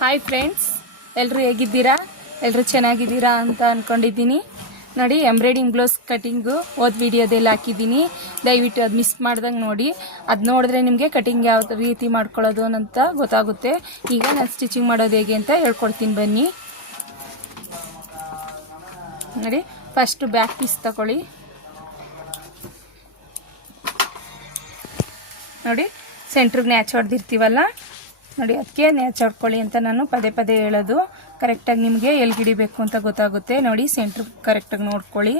Hi friends, ಎಲ್ಲರೂ ಹೇಗಿದ್ದೀರಾ? ಎಲ್ಲರೂ ಚೆನ್ನಾಗಿದ್ದೀರಾ ಅಂತ ಅಂದ್ಕೊಂಡಿದ್ದೀನಿ. ನೋಡಿ, ಎಂಬ್ರಾಯ್ಡಿಂಗ್ ಬ್ಲೌಸ್ ಕಟಿಂಗು ಓದ್ ವಿಡಿಯೋದಲ್ಲಿ ಹಾಕಿದ್ದೀನಿ. ದಯವಿಟ್ಟು ಅದು ಮಿಸ್ ಮಾಡ್ದಂಗೆ ನೋಡಿ. ಅದು ನೋಡಿದ್ರೆ ನಿಮಗೆ ಕಟಿಂಗ್ ಯಾವ ರೀತಿ ಮಾಡ್ಕೊಳ್ಳೋದು ಅಂತ ಗೊತ್ತಾಗುತ್ತೆ. ಈಗ ನಾನು ಸ್ಟಿಚಿಂಗ್ ಮಾಡೋದು ಹೇಗೆ ಅಂತ ಹೇಳ್ಕೊಡ್ತೀನಿ ಬನ್ನಿ. ನೋಡಿ, ಫಸ್ಟು ಬ್ಯಾಕ್ ಪೀಸ್ ತಗೊಳ್ಳಿ. ನೋಡಿ, ಸೆಂಟ್ರಿಗೆ ನ್ಯಾಚ್ ಹೊಡೆದಿರ್ತೀವಲ್ಲ, ನೋಡಿ ಅದಕ್ಕೆ ನ್ಯಾಚ್ ಹೊಡ್ಕೊಳ್ಳಿ ಅಂತ ನಾನು ಪದೇ ಪದೇ ಹೇಳೋದು. ಕರೆಕ್ಟಾಗಿ ನಿಮಗೆ ಎಲ್ಲಿ ಹಿಡಿಬೇಕು ಅಂತ ಗೊತ್ತಾಗುತ್ತೆ. ನೋಡಿ, ಸೆಂಟ್ರ್ ಕರೆಕ್ಟಾಗಿ ನೋಡ್ಕೊಳ್ಳಿ.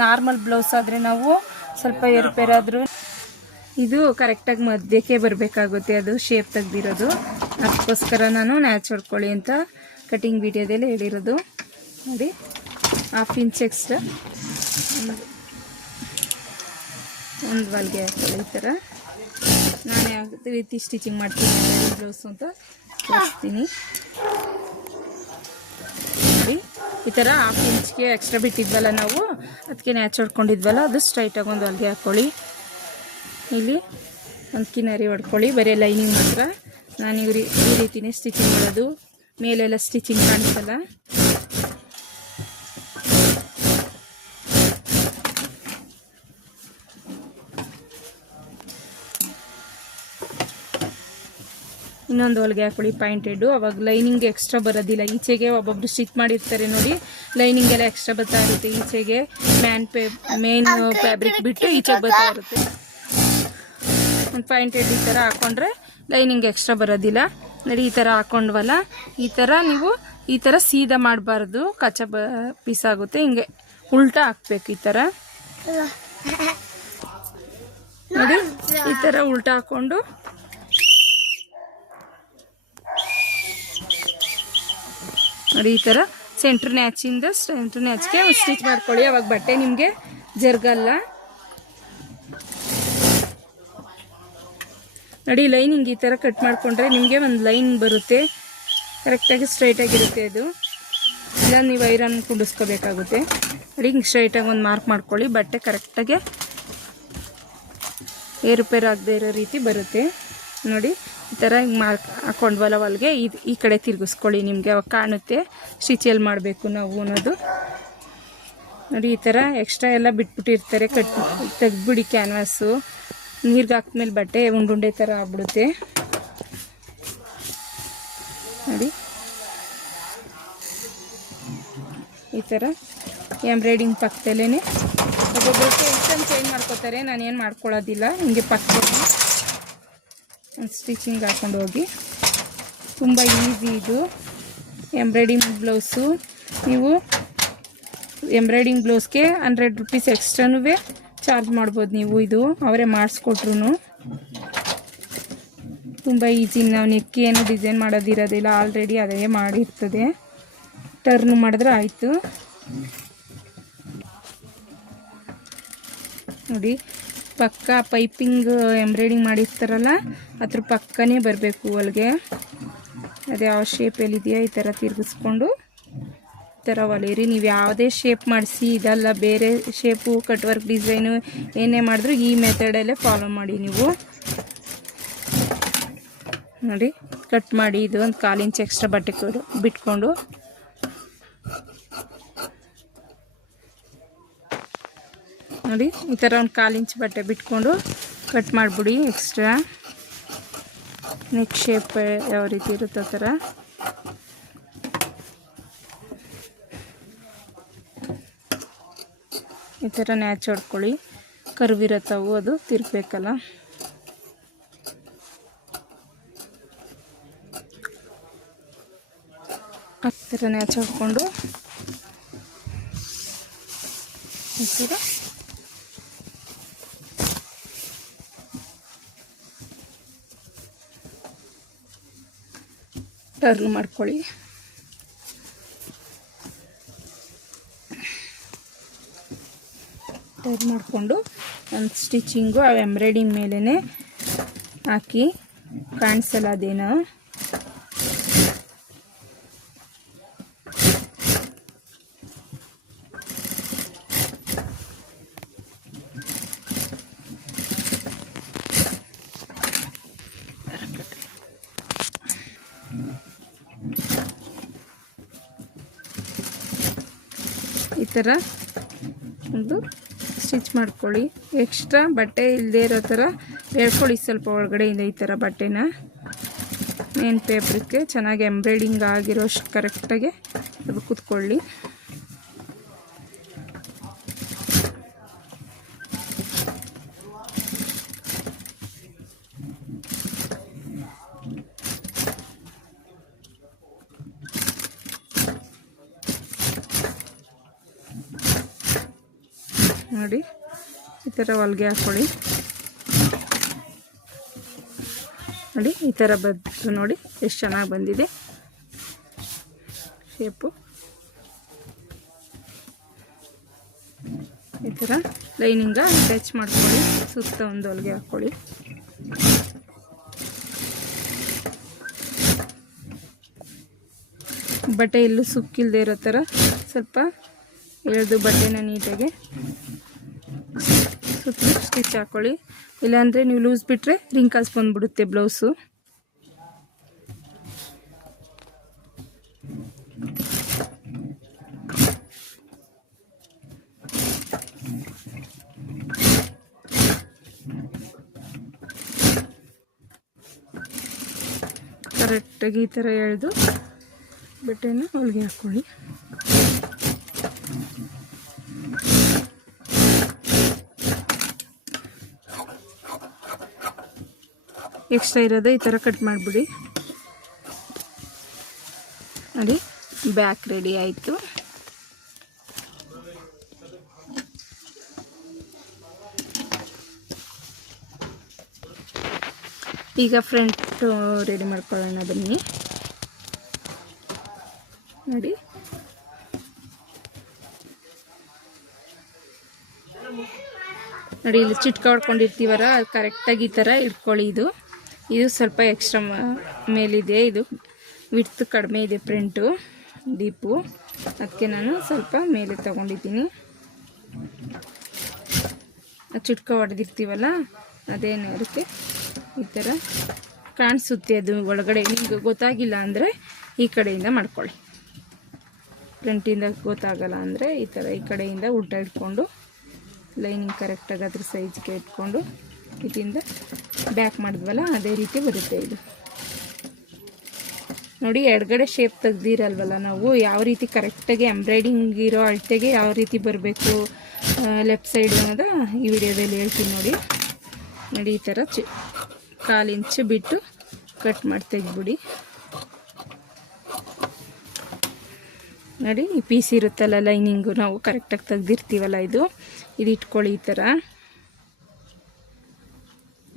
ನಾರ್ಮಲ್ ಬ್ಲೌಸ್ ಆದರೆ ನಾವು ಸ್ವಲ್ಪ ಏರುಪೇರಾದರೂ ಇದು ಕರೆಕ್ಟಾಗಿ ಮಧ್ಯಕ್ಕೆ ಬರಬೇಕಾಗುತ್ತೆ, ಅದು ಶೇಪ್ ತೆಗ್ದಿರೋದು. ಅದಕ್ಕೋಸ್ಕರ ನಾನು ನ್ಯಾಚ್ ಹೊಡ್ಕೊಳ್ಳಿ ಅಂತ ಕಟಿಂಗ್ ವಿಡಿಯೋದಲ್ಲಿ ಹೇಳಿರೋದು. ನೋಡಿ, 1/2 ಇಂಚ್ ಎಕ್ಸ್ಟ್ರಾ ಒಂದು ಹೊಲಿಗೆ ಹಾಕೊಳ್ಳಿ. ಈ ಥರ ನಾನು ಯಾವ ರೀತಿ ಸ್ಟಿಚಿಂಗ್ ಮಾಡ್ತೀನಿ ಬ್ಲೌಸ್ ಅಂತ ತೋರಿಸ್ತೀನಿ. ನೋಡಿ, ಈ ಥರ 1/2 ಇಂಚ್ಗೆ ಎಕ್ಸ್ಟ್ರಾ ಬಿಟ್ಟಿದ್ವಲ್ಲ ನಾವು, ಅದಕ್ಕೆ ನ್ಯಾಚ್ ಹೊಡ್ಕೊಂಡಿದ್ವಲ್ಲ, ಅದು ಸ್ಟ್ರೈಟಾಗಿ ಒಂದು ಹೊಲಿಗೆ ಹಾಕ್ಕೊಳ್ಳಿ. ಇಲ್ಲಿ ಒಂದು ಕಿನಾರಿ ಹೊಡ್ಕೊಳ್ಳಿ, ಬರೀ ಲೈನಿಂಗ್ ಮಾತ್ರ. ನಾನು ಈ ರೀತಿನೇ ಸ್ಟಿಚಿಂಗ್ ಮಾಡೋದು, ಮೇಲೆಲ್ಲ ಸ್ಟಿಚಿಂಗ್ ಕಾಣಿಸಲ್ಲ. ಇನ್ನೊಂದು ಹೊಲಿಗೆ ಹಾಕೊಳ್ಳಿ ಪಾಯಿಂಟೆಡು. ಅವಾಗ ಲೈನಿಂಗ್ ಎಕ್ಸ್ಟ್ರಾ ಬರೋದಿಲ್ಲ. ಈಚೆಗೆ ಒಬ್ಬೊಬ್ರು ಸ್ಟಿಚ್ ಮಾಡಿರ್ತಾರೆ ನೋಡಿ, ಲೈನಿಂಗ್ ಎಲ್ಲ ಎಕ್ಸ್ಟ್ರಾ ಬರ್ತಾ ಇರುತ್ತೆ. ಈಚೆಗೆ ಮೇನ್ ಫ್ಯಾಬ್ರಿಕ್ ಬಿಟ್ಟು ಈಚೆಗೆ ಬರ್ತಾ ಇರುತ್ತೆ. ಒಂದು ಪಾಯಿಂಟೆಡ್ ಈ ಥರ ಹಾಕ್ಕೊಂಡ್ರೆ ಲೈನಿಂಗ್ ಎಕ್ಸ್ಟ್ರಾ ಬರೋದಿಲ್ಲ. ನೋಡಿ, ಈ ಥರ ಹಾಕ್ಕೊಂಡ್ವಲ್ಲ, ಈ ಥರ ನೀವು ಈ ಥರ ಸೀದಾ ಮಾಡಬಾರ್ದು, ಕಚ್ಚಾ ಪೀಸ್ ಆಗುತ್ತೆ. ಹಿಂಗೆ ಉಲ್ಟಾ ಹಾಕ್ಬೇಕು. ಈ ಥರ ನೋಡಿ, ಈ ಥರ ಉಲ್ಟಾ ಹಾಕ್ಕೊಂಡು ನೋಡಿ, ಈ ಥರ ಸೆಂಟ್ರ್ ನ್ಯಾಚಿಂದ ಸೆಂಟ್ರ್ ನ್ಯಾಚ್ಗೆ ಸ್ಟಿಚ್ ಮಾಡ್ಕೊಳ್ಳಿ. ಅವಾಗ ಬಟ್ಟೆ ನಿಮಗೆ ಜರ್ಗಲ್ಲ. ನೋಡಿ, ಲೈನಿಂಗ್ ಈ ಥರ ಕಟ್ ಮಾಡಿಕೊಂಡ್ರೆ ನಿಮಗೆ ಒಂದು ಲೈನ್ ಬರುತ್ತೆ, ಕರೆಕ್ಟಾಗಿ ಸ್ಟ್ರೈಟಾಗಿರುತ್ತೆ. ಅದು ಇಲ್ಲ ನೀವು ಐರನ್ ಕುಡಿಸ್ಕೋಬೇಕಾಗುತ್ತೆ. ನೋಡಿ, ಹಿಂಗೆ ಸ್ಟ್ರೈಟಾಗಿ ಒಂದು ಮಾರ್ಕ್ ಮಾಡ್ಕೊಳ್ಳಿ. ಬಟ್ಟೆ ಕರೆಕ್ಟಾಗಿ ಏರುಪೇರು ಆಗದೆ ಇರೋ ರೀತಿ ಬರುತ್ತೆ. ನೋಡಿ, ಈ ಥರ ಹಿಂಗೆ ಮಾರ್ಕ್ ಹಾಕೊಂಡ್ವಲ್ಲ ಹೊಲಿಗೆ, ಈ ಕಡೆ ತಿರುಗಿಸ್ಕೊಳ್ಳಿ. ನಿಮಗೆ ಅವಾಗ ಕಾಣುತ್ತೆ ಸ್ಟಿಚ್ ಎಲ್ಲಿ ಮಾಡಬೇಕು ನಾವು ಅನ್ನೋದು. ನೋಡಿ, ಈ ಥರ ಎಕ್ಸ್ಟ್ರಾ ಎಲ್ಲ ಬಿಟ್ಬಿಟ್ಟಿರ್ತಾರೆ, ತೆಗ್ದುಬಿಡಿ. ಕ್ಯಾನ್ವಾಸು ನೀರಿಗೆ ಹಾಕ್ಮೇಲೆ ಬಟ್ಟೆ ಉಂಡುಂಡೆ ಥರ ಆಗ್ಬಿಡುತ್ತೆ. ನೋಡಿ, ಈ ಥರ ಎಂಬ್ರಾಯ್ಡಿಂಗ್ ಪಕ್ಕದಲ್ಲೇ ಒಬ್ಬೊಬ್ಬರು ಚೇಂಜ್ ಮಾಡ್ಕೋತಾರೆ. ನಾನೇನು ಮಾಡ್ಕೊಳ್ಳೋದಿಲ್ಲ, ಹಿಂಗೆ ಪಕ್ಕದಲ್ಲಿ ಸ್ಟಿಚಿಂಗ್ ಹಾಕೊಂಡು ಹೋಗಿ. ತುಂಬ ಈಸಿ ಇದು ಎಂಬ್ರಾಯ್ಡಿಂಗ್ ಬ್ಲೌಸು. ನೀವು ಎಂಬ್ರಾಯ್ಡಿಂಗ್ ಬ್ಲೌಸ್ಗೆ 100 ರೂಪೀಸ್ ಎಕ್ಸ್ಟ್ರಾನೂ ಚಾರ್ಜ್ ಮಾಡ್ಬೋದು ನೀವು. ಇದು ಅವರೇ ಮಾಡಿಸ್ಕೊಟ್ರು. ತುಂಬ ಈಸಿ. ನಾವು ನೆಕ್ಕಿ ಏನು ಡಿಸೈನ್ ಮಾಡೋದಿರೋದಿಲ್ಲ, ಆಲ್ರೆಡಿ ಅದೇ ಮಾಡಿರ್ತದೆ. ಟರ್ನ್ ಮಾಡಿದ್ರೆ ಆಯಿತು. ನೋಡಿ, ಪಕ್ಕ ಪೈಪಿಂಗ್ ಎಂಬ್ರಾಯ್ಡಿಂಗ್ ಮಾಡಿರ್ತಾರಲ್ಲ, ಅದ್ರ ಪಕ್ಕನೇ ಬರಬೇಕು ಹೊಲಿಗೆ. ಅದು ಯಾವ ಶೇಪಲ್ಲಿದೆಯಾ ಈ ಥರ ತಿರುಗಿಸ್ಕೊಂಡು ಈ ಥರ ಹೊಲಿಯಿರಿ. ನೀವು ಯಾವುದೇ ಶೇಪ್ ಮಾಡಿಸಿ, ಇದೆಲ್ಲ ಬೇರೆ ಶೇಪು, ಕಟ್ ವರ್ಕ್ ಡಿಸೈನು ಏನೇ ಮಾಡಿದ್ರು ಈ ಮೆಥಡಲ್ಲೇ ಫಾಲೋ ಮಾಡಿ ನೀವು. ನೋಡಿ, ಕಟ್ ಮಾಡಿ. ಇದು ಒಂದು 1/4 ಇಂಚ್ ಎಕ್ಸ್ಟ್ರಾ ಬಟ್ಟೆ ಬಿಟ್ಕೊಂಡು ನೋಡಿ, ಈ ಥರ ಒಂದು 1/4 ಇಂಚ್ ಬಟ್ಟೆ ಬಿಟ್ಕೊಂಡು ಕಟ್ ಮಾಡಿಬಿಡಿ. ಎಕ್ಸ್ಟ್ರಾ ನೆಕ್ ಶೇಪ್ ಯಾವ ರೀತಿ ಇರುತ್ತೆ ಆ ಥರ. ಈ ಥರ ನ್ಯಾಚ್ ಹೊಡ್ಕೊಳ್ಳಿ. ಕರ್ವಿರತ್ತವು, ಅದು ತಿರ್ಬೇಕಲ್ಲ. ಆ ಥರ ನ್ಯಾಚ್ ಹೊಡ್ಕೊಂಡು ಈ ಥರ ಟರ್ನ್ ಮಾಡ್ಕೊಳ್ಳಿ. ಟರ್ನ್ ಮಾಡಿಕೊಂಡು ಒಂದು ಸ್ಟಿಚಿಂಗು ಆ ಎಂಬ್ರಾಯ್ಡಿಂಗ್ ಮೇಲೇ ಹಾಕಿ. ಕಾಣಿಸಲ್ಲ ಅದೇನೋ. ಥರ ಒಂದು ಸ್ಟಿಚ್ ಮಾಡ್ಕೊಳ್ಳಿ. ಎಕ್ಸ್ಟ್ರಾ ಬಟ್ಟೆ ಇಲ್ಲದೆ ಇರೋ ಥರ ಎಳ್ಕೊಳ್ಳಿ ಸ್ವಲ್ಪ ಒಳಗಡೆಯಿಂದ ಈ ಥರ ಬಟ್ಟೆನ. ಮೇನ್ ಪೇಪ್ರಿಗೆ ಚೆನ್ನಾಗಿ ಎಂಬ್ರಾಯ್ಡಿಂಗ್ ಆಗಿರೋಷ್ಟು ಕರೆಕ್ಟಾಗಿ ಅದು ಕೂತ್ಕೊಳ್ಳಿ. ನೋಡಿ ಈ ಥರ ಹೊಲಿಗೆ ಹಾಕ್ಕೊಳ್ಳಿ. ನೋಡಿ ಈ ಥರ ಬಂತು ನೋಡಿ ಎಷ್ಟು ಚೆನ್ನಾಗಿ ಬಂದಿದೆ ಶೇಪು. ಈ ಥರ ಲೈನಿಂಗ ಅಟ್ಯಾಚ್ ಮಾಡ್ಕೊಳ್ಳಿ, ಸುತ್ತ ಒಂದು ಹೊಲಿಗೆ ಹಾಕ್ಕೊಳ್ಳಿ. ಬಟ್ಟೆ ಎಲ್ಲೂ ಸುಕ್ಕಿಲ್ಲದೆ ಇರೋ ಥರ ಸ್ವಲ್ಪ ಎಳೆದು ಬಟ್ಟೆನ ನೀಟಾಗಿ ಸುತ್ತ ಸ್ಟಿಚ್ ಹಾಕ್ಕೊಳ್ಳಿ. ಇಲ್ಲಾಂದರೆ ನೀವು ಲೂಸ್ ಬಿಟ್ಟರೆ ರಿಂಕಲ್ಸ್ ಬಂದುಬಿಡುತ್ತೆ ಬ್ಲೌಸು. ಕರೆಕ್ಟಾಗಿ ಈ ಥರ ಎಳೆದು ಬಟ್ಟೆನ ಹೊಲಿಗೆ ಹಾಕ್ಕೊಳ್ಳಿ. ಎಕ್ಸ್ಟ್ರಾ ಇರೋದು ಈ ಥರ ಕಟ್ ಮಾಡಿಬಿಡಿ. ನೋಡಿ ಬ್ಯಾಕ್ ರೆಡಿ ಆಯಿತು. ಈಗ ಫ್ರಂಟ್ ರೆಡಿ ಮಾಡ್ಕೊಳ್ಳೋಣ ಬನ್ನಿ. ನೋಡಿ ನೋಡಿ ಇಲ್ಲಿ ಚಿಟ್ಕ ಹೊಡ್ಕೊಂಡಿರ್ತೀವರ ಅದು ಕರೆಕ್ಟಾಗಿ ಈ ಥರ ಇಟ್ಕೊಳ್ಳಿ. ಇದು ಸ್ವಲ್ಪ ಎಕ್ಸ್ಟ್ರಾ ಮೇಲಿದೆ, ಇದು ವಿಡ್ತ್ ಕಡಿಮೆ ಇದೆ ಫ್ರಂಟು ಡೀಪು, ಅದಕ್ಕೆ ನಾನು ಸ್ವಲ್ಪ ಮೇಲೆ ತಗೊಂಡಿದ್ದೀನಿ. ಚಿಟ್ಕ ಹೊಡೆದಿರ್ತೀವಲ್ಲ ಅದೇನು ಅದಕ್ಕೆ ಈ ಥರ ಕಾಣಿಸುತ್ತೆ. ಅದು ಒಳಗಡೆ ನಿಮ್ಗೆ ಗೊತ್ತಾಗಿಲ್ಲ ಅಂದರೆ ಈ ಕಡೆಯಿಂದ ಮಾಡ್ಕೊಳ್ಳಿ. ಫ್ರಂಟಿಂದ ಗೊತ್ತಾಗಲ್ಲ ಅಂದರೆ ಈ ಥರ ಈ ಕಡೆಯಿಂದ ಉಲ್ಟಾ ಇಟ್ಕೊಂಡು ಲೈನಿಂಗ್ ಕರೆಕ್ಟಾಗಿ ಅದ್ರ ಸೈಜ್ಗೆ ಇಟ್ಕೊಂಡು ಇದರಿಂದ ಬ್ಯಾಕ್ ಮಾಡಿದ್ವಲ್ಲ ಅದೇ ರೀತಿ ಬರುತ್ತೆ. ಇದು ನೋಡಿ ಎಡಗಡೆ ಶೇಪ್ ತೆಗ್ದಿರಲ್ವಲ್ಲ ನಾವು, ಯಾವ ರೀತಿ ಕರೆಕ್ಟಾಗಿ ಎಂಬ್ರಾಯ್ಡಿಂಗ್ ಇರೋ ಅಳತೆಗೆ ಯಾವ ರೀತಿ ಬರಬೇಕು ಲೆಫ್ಟ್ ಸೈಡ್ ಅನ್ನೋದು ಈ ವಿಡಿಯೋದಲ್ಲಿ ಹೇಳ್ತೀನಿ ನೋಡಿ. ನೋಡಿ ಈ ಥರ 1/4 ಇಂಚ್ ಬಿಟ್ಟು ಕಟ್ ಮಾಡಿ ತೆಗೆದ್ಬಿಡಿ. ನೋಡಿ ಈ ಪೀಸ್ ಇರುತ್ತಲ್ಲ ಲೈನಿಂಗು ನಾವು ಕರೆಕ್ಟಾಗಿ ತೆಗ್ದಿರ್ತೀವಲ್ಲ ಇದು ಇಟ್ಕೊಳ್ಳಿ. ಈ ಥರ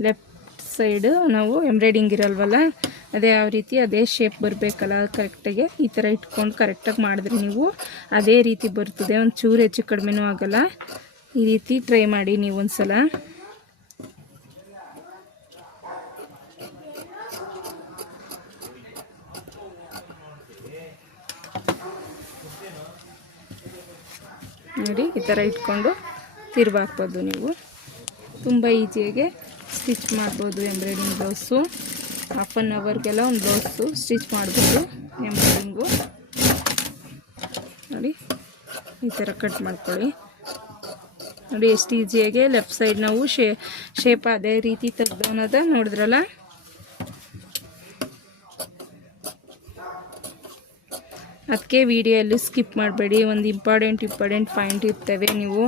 ಲೆಫ್ಟ್ ಸೈಡು ನಾವು ಎಂಬ್ರಾಯ್ಡಿಂಗ್ ಇರಲ್ವಲ್ಲ ಅದೇ ಯಾವ ರೀತಿ ಅದೇ ಶೇಪ್ ಬರಬೇಕಲ್ಲ ಕರೆಕ್ಟಾಗಿ ಈ ಥರ ಇಟ್ಕೊಂಡು ಕರೆಕ್ಟಾಗಿ ಮಾಡಿದ್ರೆ ನೀವು ಅದೇ ರೀತಿ ಬರ್ತದೆ. ಒಂದು ಚೂರು ಹೆಚ್ಚು ಕಡಿಮೆನೂ ಆಗಲ್ಲ. ಈ ರೀತಿ ಟ್ರೈ ಮಾಡಿ ನೀವು ಒಂದ್ಸಲ. ನೋಡಿ ಈ ಥರ ಇಟ್ಕೊಂಡು ತಿರುವಾಕ್ಬೋದು. ನೀವು ತುಂಬ ಈಸಿಯಾಗಿ ಸ್ಟಿಚ್ ಮಾಡ್ಬೋದು ಎಂಬ್ರಾಯ್ಡಿಂಗ್ ಬ್ಲೌಸು. 1/2 ಅವರ್ಗೆಲ್ಲ ಒಂದು ಬ್ಲೌಸು ಸ್ಟಿಚ್ ಮಾಡ್ಬೋದು ಎಂಬ್ರಾಯ್ಡಿಂಗು. ನೋಡಿ ಈ ಥರ ಕಟ್ ಮಾಡ್ಕೊಳ್ಳಿ. ನೋಡಿ ಎಷ್ಟು ಈಸಿಯಾಗಿ ಲೆಫ್ಟ್ ಸೈಡ್ ನಾವು ಶೇಪ್ ಅದೇ ರೀತಿ ತೆಗ್ದು ಅನ್ನೋದ ನೋಡಿದ್ರಲ್ಲ. ಅದಕ್ಕೆ ವಿಡಿಯೋಲ್ಲೂ ಸ್ಕಿಪ್ ಮಾಡಬೇಡಿ. ಒಂದು ಇಂಪಾರ್ಟೆಂಟ್ ಪಾಯಿಂಟ್ ಇರ್ತವೆ, ನೀವು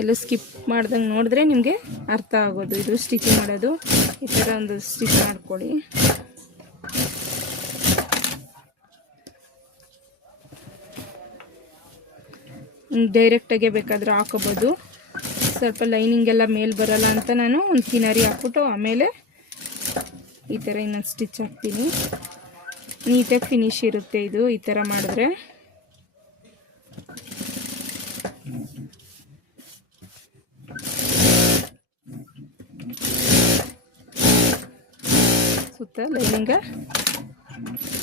ಎಲ್ಲೂ ಸ್ಕಿಪ್ ಮಾಡ್ದಂಗೆ ನೋಡಿದ್ರೆ ನಿಮಗೆ ಅರ್ಥ ಆಗೋದು. ಇದು ಸ್ಟಿಚಿಂಗ್ ಮಾಡೋದು ಈ ಥರ ಒಂದು ಸ್ಟಿಚ್ ಮಾಡ್ಕೊಳ್ಳಿ. ಡೈರೆಕ್ಟಾಗೆ ಬೇಕಾದರೆ ಹಾಕೋಬೋದು. ಸ್ವಲ್ಪ ಲೈನಿಂಗೆಲ್ಲ ಮೇಲೆ ಬರೋಲ್ಲ ಅಂತ ನಾನು ಒಂದು ಕಿನಾರಿ ಹಾಕ್ಬಿಟ್ಟು ಆಮೇಲೆ ಈ ಥರ ಇನ್ನೊಂದು ಸ್ಟಿಚ್ ಹಾಕ್ತೀನಿ. ನೀಟಾಗಿ ಫಿನಿಶ್ ಇರುತ್ತೆ ಇದು ಈ ಥರ ಮಾಡಿದ್ರೆ. ಸುತ್ತ ಲೈನಿಂಗ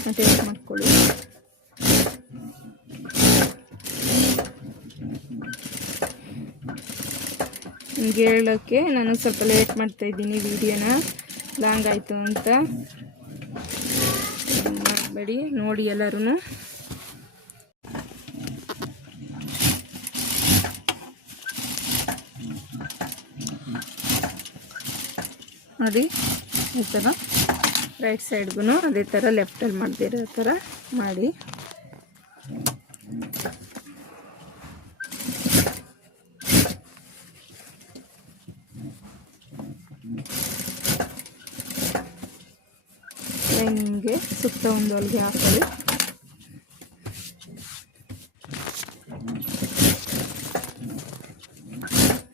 ಅಟ್ಯಾಚ್ ಮಾಡ್ಕೊಳ್ಳಿ. ನಿಮಗೆ ಹೇಳೋಕ್ಕೆ ನಾನು ಸ್ವಲ್ಪ ಲೇಟ್ ಮಾಡ್ತಾಯಿದ್ದೀನಿ, ವಿಡಿಯೋನ ಲಾಂಗ್ ಆಯಿತು ಅಂತ ಮಾಡಬೇಡಿ. ನೋಡಿ ಎಲ್ಲರೂ ನೋಡಿ ಈ ಥರ ರೈಟ್ ಸೈಡ್ಗೂ ಅದೇ ಥರ ಲೆಫ್ಟಲ್ಲಿ ಮಾಡದಿರೋ ಥರ ಮಾಡಿ ಲೈನಿಂಗ್ಗೆ ಸುತ್ತ ಒಂದು ಹೊಲಿಗೆ ಹಾಕೊಳ್ಳಿ.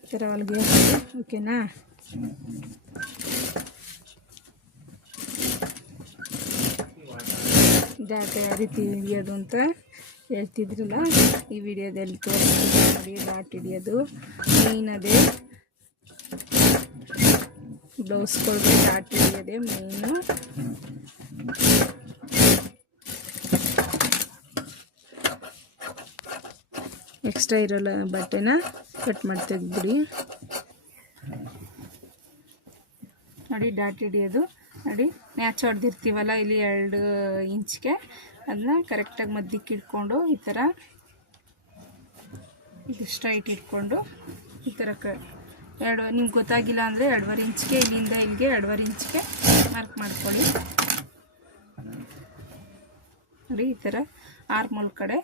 ಈ ಥರ ಹೊಲಿಗೆ ಹಾಕಿ ಓಕೆನಾ. ಡಾಟ್ ಯಾವ ರೀತಿ ಹಿಡಿಯೋದು ಅಂತ ಹೇಳ್ತಿದ್ರಲ್ಲ, ಈ ವಿಡಿಯೋದಲ್ಲಿ ತೋರಿಸ್ತಿದ್ದೆ ನೋಡಿ. ಡಾಟ್ ಹಿಡಿಯೋದು ಮೇಯ್ನ್ ಅದೇ, ಬ್ಲೌಸ್ಗಳಿಗೆ ಡಾಟ್ ಹಿಡಿಯೋದೇ ಮೇಯ್ನು. ಎಕ್ಸ್ಟ್ರಾ ಇರೋಲ್ಲ ಬಟ್ಟೆನ ಕಟ್ ಮಾಡಿ ತೆಗೆದ್ಬಿಡಿ. ನೋಡಿ ಡಾಟ್ ಹಿಡಿಯೋದು ನೋಡಿ. ಮ್ಯಾಚ್ ಹೊಡೆದಿರ್ತೀವಲ್ಲ ಇಲ್ಲಿ 2 ಇಂಚ್ಗೆ, ಅದನ್ನ ಕರೆಕ್ಟಾಗಿ ಮಧ್ಯಕ್ಕೆ ಇಟ್ಕೊಂಡು ಈ ಥರ ಇದು ಸ್ಟ್ರೈಟ್ ಇಟ್ಕೊಂಡು ಈ ಥರ ನಿಮ್ಗೆ ಗೊತ್ತಾಗಿಲ್ಲ ಅಂದರೆ 2.5 ಇಂಚ್ಗೆ ಇಲ್ಲಿಂದ ಇಲ್ಲಿಗೆ 2.5 ಇಂಚ್ಗೆ ಮಾರ್ಕ್ ಮಾಡ್ಕೊಳ್ಳಿ. ನೋಡಿ ಈ ಥರ ಆರ್ಮೋಲ್ ಕಡೆ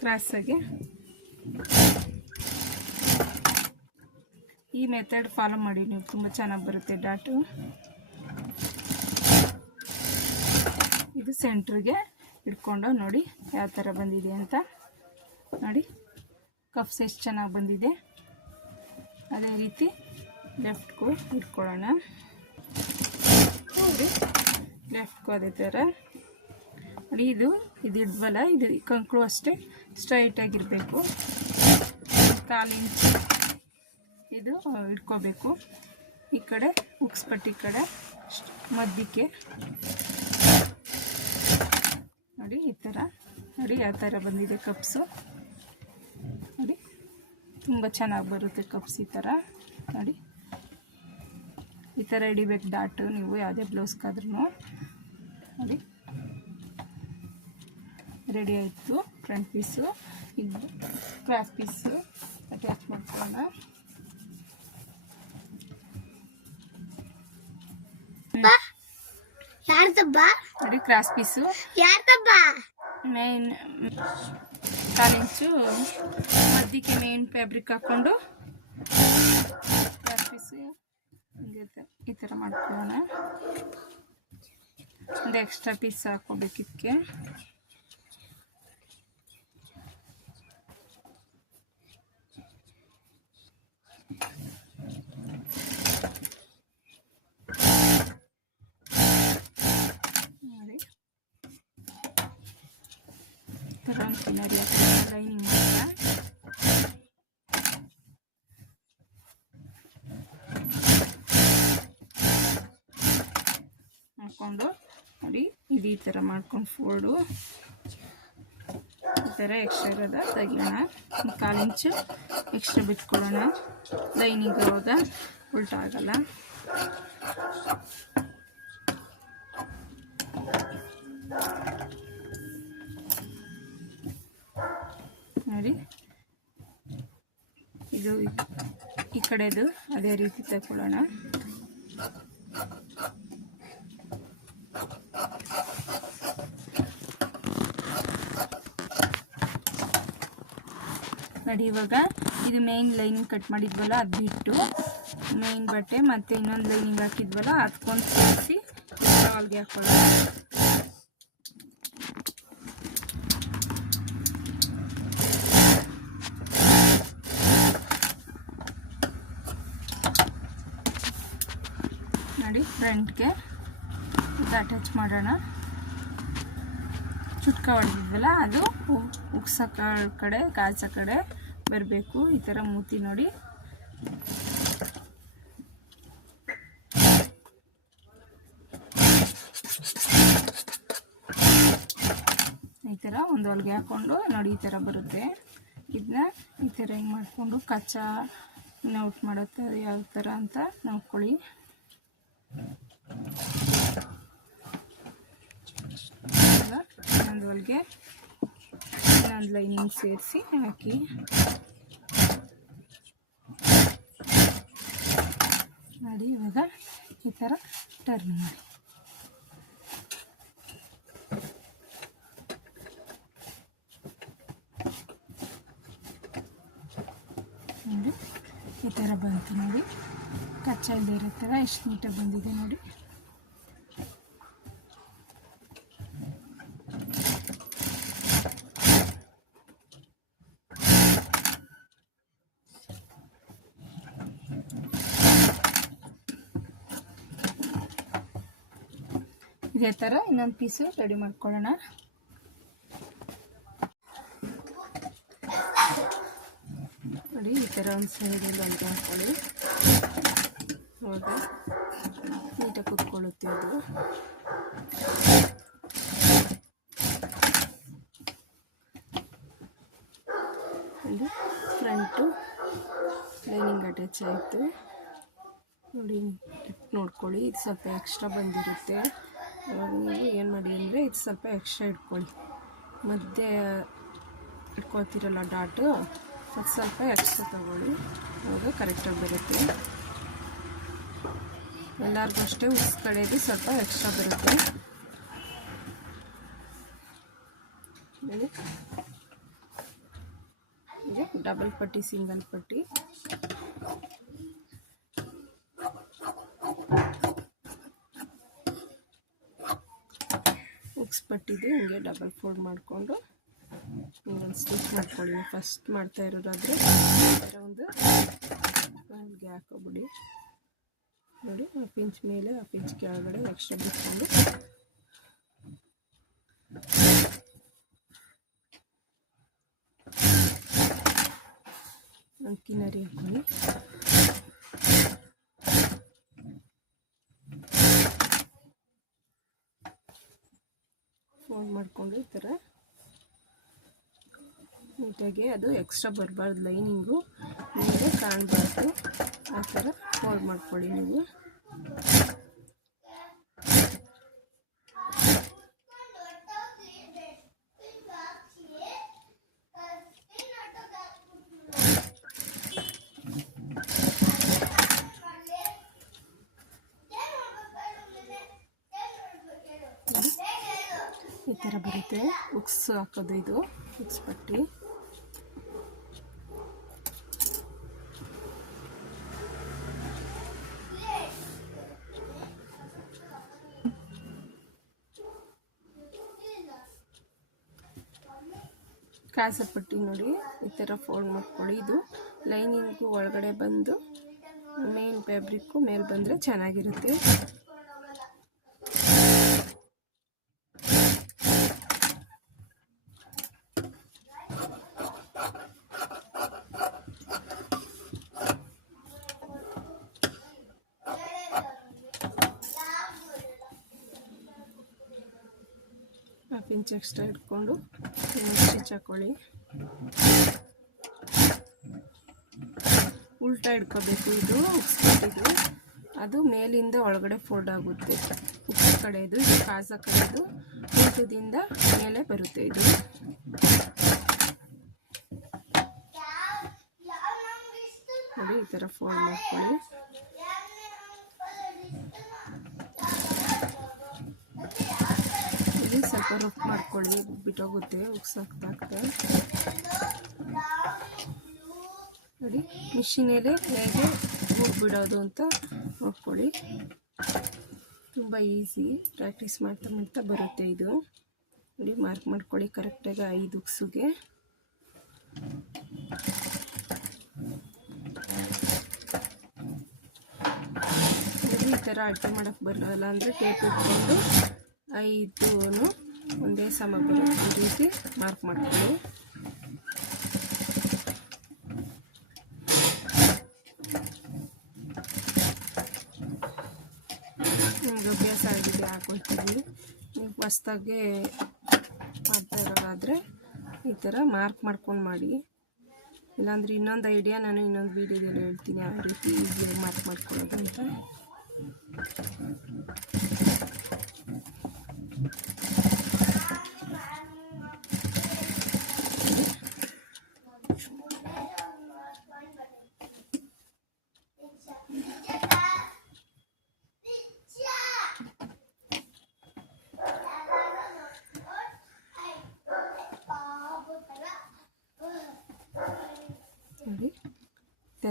ಕ್ರಾಸಾಗಿ ಈ ಮೆಥಡ್ ಫಾಲೋ ಮಾಡಿ ನೀವು, ತುಂಬ ಚೆನ್ನಾಗಿ ಬರುತ್ತೆ ಡಾಟು. ಇದು ಸೆಂಟ್ರಿಗೆ ಇಟ್ಕೊಂಡು ನೋಡಿ ಯಾವ ಥರ ಬಂದಿದೆ ಅಂತ ನೋಡಿ. ಕಫ್ಸ್ ಎಷ್ಟು ಚೆನ್ನಾಗಿ ಬಂದಿದೆ. ಅದೇ ರೀತಿ ಲೆಫ್ಟ್ಗೂ ಇಟ್ಕೊಳ್ಳೋಣ ನೋಡಿ. ಲೆಫ್ಟ್ಗೂ ಅದೇ ಥರ ನೋಡಿ. ಇದು ಇಡ್ವಲ್ಲ, ಇದು ಕಂಕಳು ಅಷ್ಟೇ ಸ್ಟ್ರೈಟಾಗಿರಬೇಕು. 1/4 ಇಂಚ್ ಇದು ಇಟ್ಕೋಬೇಕು. ಈ ಕಡೆ ಉಕ್ಸ್ಪಟ್ಟಿ ಕಡೆ ಮಧ್ಯಕ್ಕೆ ನೋಡಿ ಈ ಥರ ನೋಡಿ ಯಾವ ಥರ ಬಂದಿದೆ ಕಪ್ಸು ನೋಡಿ. ತುಂಬ ಚೆನ್ನಾಗಿ ಬರುತ್ತೆ ಕಪ್ಸ್ ಈ ಥರ ನೋಡಿ. ಈ ಥರ ಹಿಡಿಬೇಕು ಡಾಟು ನೀವು ಯಾವುದೇ ಬ್ಲೌಸ್ಗಾದ್ರೂ ನೋಡಿ. ರೆಡಿ ಆಯಿತು ಫ್ರಂಟ್ ಪೀಸು. ಇದು ಕ್ರಾಸ್ ಪೀಸು ಅಟ್ಯಾಚ್ ಮಾಡ್ಕೊಳ್ಳೋಣ. ನೋಡಿ ಕ್ರಾಸ್ ಪೀಸು ಮೇನ್ 1/4 ಇಂಚು ಮಧ್ಯಕ್ಕೆ ಮೇನ್ ಫ್ಯಾಬ್ರಿಕ್ ಹಾಕ್ಕೊಂಡು ಕ್ರಾಸ್ ಪೀಸು ಈ ಥರ ಮಾಡ್ಕೊಳ್ಳೋಣ. ಒಂದು ಎಕ್ಸ್ಟ್ರಾ ಪೀಸ್ ಹಾಕ್ಕೋಬೇಕು ಇದಕ್ಕೆ. ಕಿನಾರಿ ಲೈನಿಂಗ್ ಮಾಡ್ಕೊಂಡು ನೋಡಿ. ಇದು ಈ ಥರ ಮಾಡ್ಕೊಂಡು ಫೋಲ್ಡು ಈ ಥರ ಎಕ್ಸ್ಟ್ರಾ ಇರೋದ ತೆಗಿಯೋಣ. 1/4 ಇಂಚು ಎಕ್ಸ್ಟ್ರಾ ಬಿಟ್ಕೊಳ್ಳೋಣ. ಲೈನಿಂಗ್ ಅವಾಗ ಉಲ್ಟಾ ಆಗಲ್ಲ. ನೋಡಿ ಇದು ಈ ಕಡೆದು ಅದೇ ರೀತಿ ತಗೊಳ್ಳೋಣ. ನೋಡಿ ಇವಾಗ ಇದು ಮೇನ್ ಲೈನಿಂಗ್ ಕಟ್ ಮಾಡಿದ್ವಲ್ಲ ಅದು ಬಿಟ್ಟು ಮೇನ್ ಬಟ್ಟೆ ಮತ್ತು ಇನ್ನೊಂದು ಲೈನಿಂಗ್ ಹಾಕಿದ್ವಲ್ಲ ಅದಕ್ಕೊಂದು ಸೇರಿಸಿ ಹೊಲಿಗೆ ಹಾಕೊಳ್ಳೋಣ. ನೋಡಿ ಫ್ರಂಟ್ಗೆ ಅಟ್ಯಾಚ್ ಮಾಡೋಣ. ಚುಟ್ಕ ಹೊಡೆದಿದ್ವಲ್ಲ ಅದು ಉಕ್ಸ ಕಡೆ ಕಾಚ ಕಡೆ ಬರಬೇಕು. ಈ ಥರ ಮೂತಿ ನೋಡಿ. ಈ ಥರ ಒಂದು ಹೊಲಿಗೆ ಹಾಕ್ಕೊಂಡು ನೋಡಿ ಈ ಥರ ಬರುತ್ತೆ. ಇದನ್ನ ಈ ಥರ ಹಿಂಗೆ ಮಾಡಿಕೊಂಡು ಕಚ್ಚ ಔಟ್ ಮಾಡುತ್ತೆ ಯಾವ ಥರ ಅಂತ ನೋಡ್ಕೊಳ್ಳಿ. ಇನ್ನೊಂದು ಹೊಲಿಗೆ ಇನ್ನೊಂದು ಲೈನಿಂಗ್ ಸೇರಿಸಿ ಹಾಕಿ ನೋಡಿ ಇವಾಗ ಈ ಥರ ಟರ್ನ್ ಮಾಡಿ. ನೋಡಿ ಈ ಥರ ಬಂತು ನೋಡಿ, ಕಚ್ಚಾ ಇಲ್ಲದೆ ಇರೋ ಥರ ಎಷ್ಟು ನೀಟಾಗಿ ಬಂದಿದೆ ನೋಡಿ. ಇದೇ ಥರ ಇನ್ನೊಂದು ಪೀಸು ರೆಡಿ ಮಾಡ್ಕೊಳ್ಳೋಣ. ನೋಡಿ ಈ ಥರ ಒಂದು ಸೈಡಲ್ಲಿ ಅಂತ ಹಾಕ್ಕೊಳ್ಳಿ, ಅವಾಗ ನೀಟಾಗಿ ಕುತ್ಕೊಳ್ಳುತ್ತೆ ಅದು. ಒಂದು ಫ್ರಂಟು ಲೈನಿಂಗ್ ಅಟ್ಯಾಚ್ ಆಯಿತು ನೋಡಿ. ನೋಡ್ಕೊಳ್ಳಿ, ಇದು ಸ್ವಲ್ಪ ಎಕ್ಸ್ಟ್ರಾ ಬಂದಿರುತ್ತೆ. ಅವಾಗ ನೀವು ಏನು ಮಾಡಿ ಅಂದರೆ ಇದು ಸ್ವಲ್ಪ ಎಕ್ಸ್ಟ್ರಾ ಇಟ್ಕೊಳ್ಳಿ. ಮಧ್ಯೆ ಇಟ್ಕೊಳ್ತಿರಲ್ಲ ಡಾಟು, ಅದು ಸ್ವಲ್ಪ ಎಕ್ಸ್ಟ್ರಾ ತಗೊಳ್ಳಿ, ಅವಾಗ ಕರೆಕ್ಟಾಗಿ ಬರುತ್ತೆ. ಎಲ್ಲರಿಗೂ ಅಷ್ಟೇ ಉಸ್ ಕಡೆಗೆ ಸ್ವಲ್ಪ ಎಕ್ಸ್ಟ್ರಾ ಬರುತ್ತೆ. ಹೀಗೆ ಡಬಲ್ ಪಟ್ಟಿ, ಸಿಂಗಲ್ ಪಟ್ಟಿ, ಉಕ್ಸ್ ಪಟ್ಟಿದು ಹಿಂಗೆ ಡಬಲ್ ಫೋಲ್ಡ್ ಮಾಡಿಕೊಂಡು ಹಿಂಗೊಂದು ಸ್ಟಿಚ್ ಮಾಡ್ಕೊಳ್ಳಿ. ಫಸ್ಟ್ ಮಾಡ್ತಾ ಇರೋದಾದರೆ ಒಂದು ಅಲ್ಲಿಗೆ ಹಾಕೋಬಿಡಿ ನೋಡಿ. ಆ ಪಿಂಚ್ ಮೇಲೆ ಆ ಪಿಂಚ್ ಕೆಳಗಡೆ ಎಕ್ಸ್ಟ್ರಾ ಬಿಟ್ಕೊಂಡು ಒಂದು ಕಿನ್ನರಿ ಹಾಕೊಳ್ಳಿ. ಫೋಲ್ಡ್ ಮಾಡಿಕೊಂಡು ಈ ಥರ ನೀಟಾಗಿ, ಅದು ಎಕ್ಸ್ಟ್ರಾ ಬರಬಾರ್ದು, ಲೈನಿಂಗು ಮೇಲೆ ಕಾಣಬಾರ್ದು, ಆ ಥರ ಫೋಲ್ಡ್ ಮಾಡ್ಕೊಳ್ಳಿ ನೀವು. ಈ ಥರ ಬರುತ್ತೆ ಉಕ್ಸ್ ಹಾಕೋದು, ಇದು ಉಕ್ಸ್ ಪಟ್ಟಿ. ಕಾಸರ ಪಟ್ಟಿ ನೋಡಿ ಈ ಥರ ಫೋಲ್ಡ್ ಮಾಡ್ಕೊಳ್ಳಿ. ಇದು ಲೈನಿಂಗು ಒಳಗಡೆ ಬಂದು ಮೇನ್ ಫ್ಯಾಬ್ರಿಕ್ಕು ಮೇಲೆ ಬಂದರೆ ಚೆನ್ನಾಗಿರುತ್ತೆ. ಪಿಂಚ್ ಎಕ್ಸ್ಟ್ರಾ ಇಟ್ಕೊಂಡು ಸ್ಟಿಚ್ ಹಾಕೊಳ್ಳಿ. ಉಲ್ಟಾ ಇಟ್ಕೋಬೇಕು, ಇದು ಉಕ್ಸ್ ಕಟ್ಟಿದು ಅದು ಮೇಲಿಂದ ಒಳಗಡೆ ಫೋಲ್ಡ್ ಆಗುತ್ತೆ. ಉಕ್ಸ್ ಕಡೆದು, ಇದು ಕಾಸ ಕಡೆದು ಉಲ್ಟದಿಂದ ಮೇಲೆ ಬರುತ್ತೆ. ಇದು ನೋಡಿ ಈ ಥರ ಫೋಲ್ಡ್ ಮಾಡ್ಕೊಳ್ಳಿ. ಸ್ವಲ್ಪ ರಫ್ ಮಾಡ್ಕೊಳ್ಳಿ, ಬಿಟ್ಟೋಗುತ್ತೆ ಉಕ್ಸ್ ಹಾಕ್ತಾ. ನೋಡಿ ಮಿಷಿನಲ್ಲಿ ಹೇಗೆ ಬಿಡೋದು ಅಂತ ನೋಡ್ಕೊಳ್ಳಿ. ತುಂಬ ಈಸಿ, ಪ್ರಾಕ್ಟೀಸ್ ಮಾಡ್ತಾ ಮಾಡ್ತಾ ಬರುತ್ತೆ ಇದು. ನೋಡಿ ಮಾರ್ಕ್ ಮಾಡ್ಕೊಳ್ಳಿ ಕರೆಕ್ಟಾಗಿ 5 ಉಕ್ಸುಗೆ. ಈ ಥರ ಅಳತೆ ಮಾಡೋಕ್ಕೆ ಬರೋಲ್ಲ ಅಂದರೆ ಟೇಪ್ ಇಟ್ಕೊಂಡು 5 ಒಂದೇ ಸಮ ಬರೋ ರೀತಿ ಮಾರ್ಕ್ ಮಾಡ್ಕೊಳ್ಳಿ. ನಿಮ್ಗೆ ಅಭ್ಯಾಸ ಆಗಿದೆ ಹಾಕೊಳ್ತೀವಿ. ನೀವು ಹೊಸ್ದಾಗೆ ಮಾಡ್ತಾ ಇರೋದಾದರೆ ಈ ಥರ ಮಾರ್ಕ್ ಮಾಡ್ಕೊಂಡು ಮಾಡಿ. ಇಲ್ಲಾಂದರೆ ಇನ್ನೊಂದು ಐಡಿಯಾ ನಾನು ಇನ್ನೊಂದು ವೀಡಿಯೋದಲ್ಲಿ ಹೇಳ್ತೀನಿ, ಆ ರೀತಿ ಈಸಿಯಾಗಿ ಮಾರ್ಕ್ ಮಾಡ್ಕೊಳ್ಳೋದು ಅಂತ.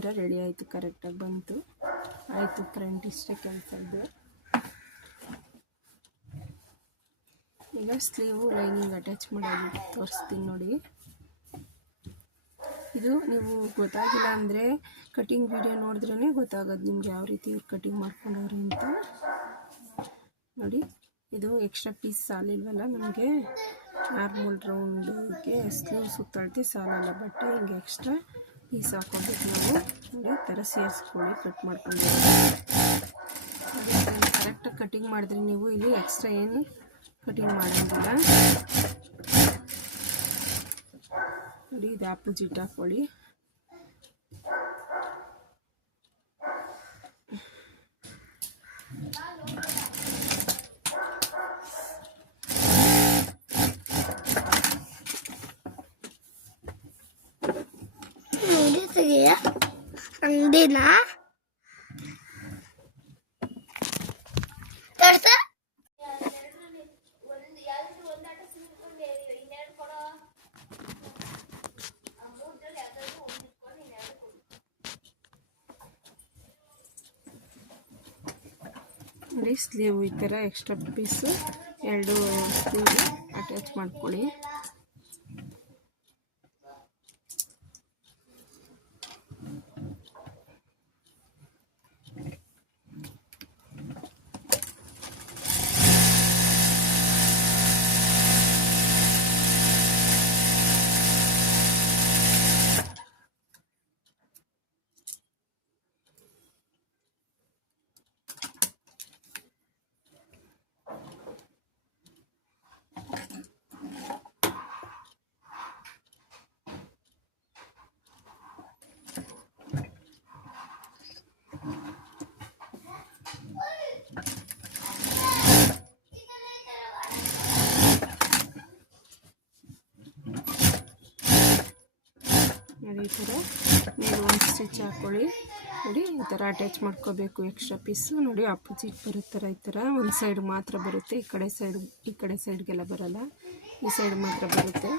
ಥರ ರೆಡಿ ಆಯಿತು, ಕರೆಕ್ಟಾಗಿ ಬಂತು. ಆಯಿತು ಫ್ರೆಂಡ್, ಇಷ್ಟೇ ಕೆಲಸ ಇದೆ. ಈಗ ಸ್ಲೀವು ಲೈನಿಂಗ್ ಅಟ್ಯಾಚ್ ಮಾಡೋದು ತೋರಿಸ್ತೀನಿ ನೋಡಿ. ಇದು ನೀವು ಗೊತ್ತಾಗಿಲ್ಲ ಅಂದರೆ ಕಟಿಂಗ್ ವಿಡಿಯೋ ನೋಡಿದ್ರೇ ಗೊತ್ತಾಗೋದು ನಿಮ್ಗೆ ಯಾವ ರೀತಿ ಇವ್ರು ಕಟಿಂಗ್ ಮಾಡ್ಕೊಂಡವ್ರೆ ಅಂತ. ನೋಡಿ, ಇದು ಎಕ್ಸ್ಟ್ರಾ ಪೀಸ್ ಸಾಲಿಲ್ವಲ್ಲ ನಮಗೆ, ನಾರ್ಮಲ್ ರೌಂಡ್ಗೆ ಸ್ಲೀವ್ ಸುತ್ತಾಡ್ತಿ ಸಾಲಲ್ಲ ಬಟ್ಟೆ, ಹಿಂಗೆ ಎಕ್ಸ್ಟ್ರಾ ಪೀಸ್ ಹಾಕ್ಕೊಬೇಕು ನಾವು. ನೋಡಿ, ಈ ಥರ ಸೇರಿಸ್ಕೊಳ್ಳಿ, ಕಟ್ ಮಾಡ್ಕೊಂಡು. ನೋಡಿ, ಕರೆಕ್ಟಾಗಿ ಕಟಿಂಗ್ ಮಾಡಿದ್ರೆ ನೀವು ಇಲ್ಲಿ ಎಕ್ಸ್ಟ್ರಾ ಏನು ಕಟಿಂಗ್ ಮಾಡೋಂಗಿಲ್ಲ. ನೋಡಿ, ಇದು ಆಪೋಸಿಟ್ ಹಾಕ್ಕೊಳ್ಳಿ. ಅಂದಿನ ನೋಡಿ, ಸ್ಲೀವ್ ಈ ಥರ ಎಕ್ಸ್ಟ್ರಾ ಪೀಸು 2 ಸ್ಲೀವ್ ಅಟ್ಯಾಚ್ ಮಾಡ್ಕೊಳ್ಳಿ. ನೋಡಿ, ಈ ಥರ ಮೇಲೆ ಒಂದು ಸ್ಟಿಚ್ ಹಾಕ್ಕೊಳ್ಳಿ. ನೋಡಿ, ಈ ಥರ ಅಟ್ಯಾಚ್ ಮಾಡ್ಕೋಬೇಕು ಎಕ್ಸ್ಟ್ರಾ ಪೀಸು. ನೋಡಿ, ಆಪೋಸಿಟ್ ಬರುತ್ತರ ಈ ಥರ ಒಂದು ಸೈಡ್ ಮಾತ್ರ ಬರುತ್ತೆ, ಈ ಕಡೆ ಸೈಡ್ಗೆಲ್ಲ ಬರಲ್ಲ, ಈ ಸೈಡ್ ಮಾತ್ರ ಬರುತ್ತೆ.